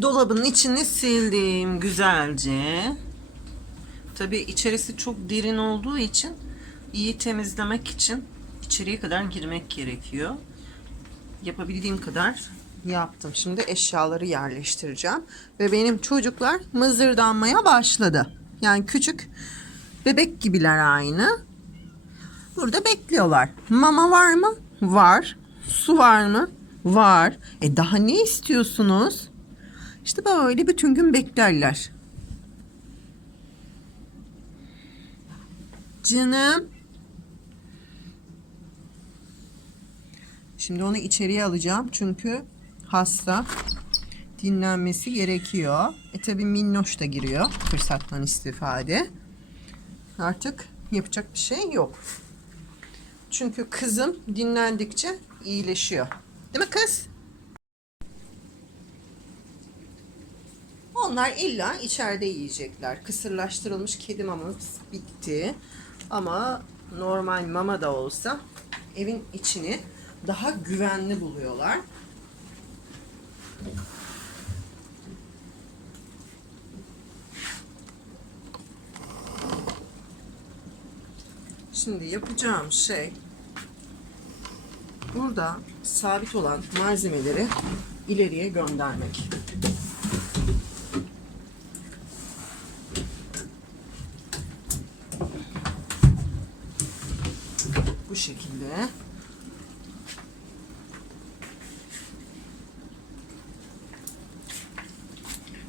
Dolabın içini sildim güzelce. Tabii içerisi çok derin olduğu için iyi temizlemek için içeriye kadar girmek gerekiyor. Yapabildiğim kadar yaptım. Şimdi eşyaları yerleştireceğim. Ve benim çocuklar mızırdanmaya başladı. Yani küçük bebek gibiler aynı. Burada bekliyorlar. Mama var mı? Var. Su var mı? Var. E daha ne istiyorsunuz? İşte böyle bütün gün beklerler. Canım. Şimdi onu içeriye alacağım çünkü hasta dinlenmesi gerekiyor. E tabi minnoş da giriyor fırsattan istifade. Artık yapacak bir şey yok. Çünkü kızım dinlendikçe iyileşiyor. Değil mi kız? Onlar illa içeride yiyecekler. Kısırlaştırılmış kedi mamamız bitti. Ama normal mama da olsa evin içini daha güvenli buluyorlar. Şimdi yapacağım şey burada sabit olan malzemeleri ileriye göndermek. Şekilde.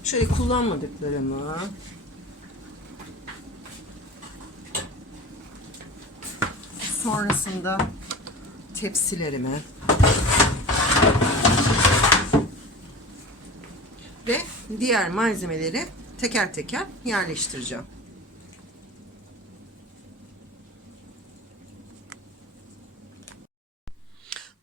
Şöyle kullanmadıklarımı sonrasında tepsilerimi ve diğer malzemeleri teker teker yerleştireceğim.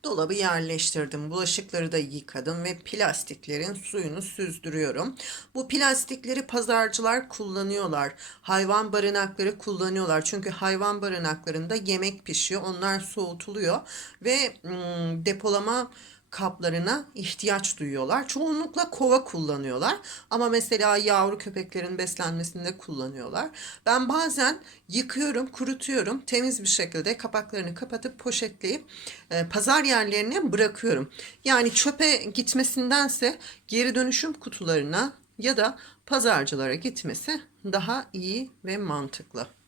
Dolabı yerleştirdim. Bulaşıkları da yıkadım ve plastiklerin suyunu süzdürüyorum. Bu plastikleri pazarcılar kullanıyorlar. Hayvan barınakları kullanıyorlar. Çünkü hayvan barınaklarında yemek pişiyor. Onlar soğutuluyor ve ım, depolama kaplarına ihtiyaç duyuyorlar. Çoğunlukla kova kullanıyorlar ama mesela yavru köpeklerin beslenmesinde kullanıyorlar. Ben bazen yıkıyorum, kurutuyorum, temiz bir şekilde kapaklarını kapatıp poşetleyip e, pazar yerlerine bırakıyorum. Yani çöpe gitmesindense geri dönüşüm kutularına ya da pazarcılara gitmesi daha iyi ve mantıklı.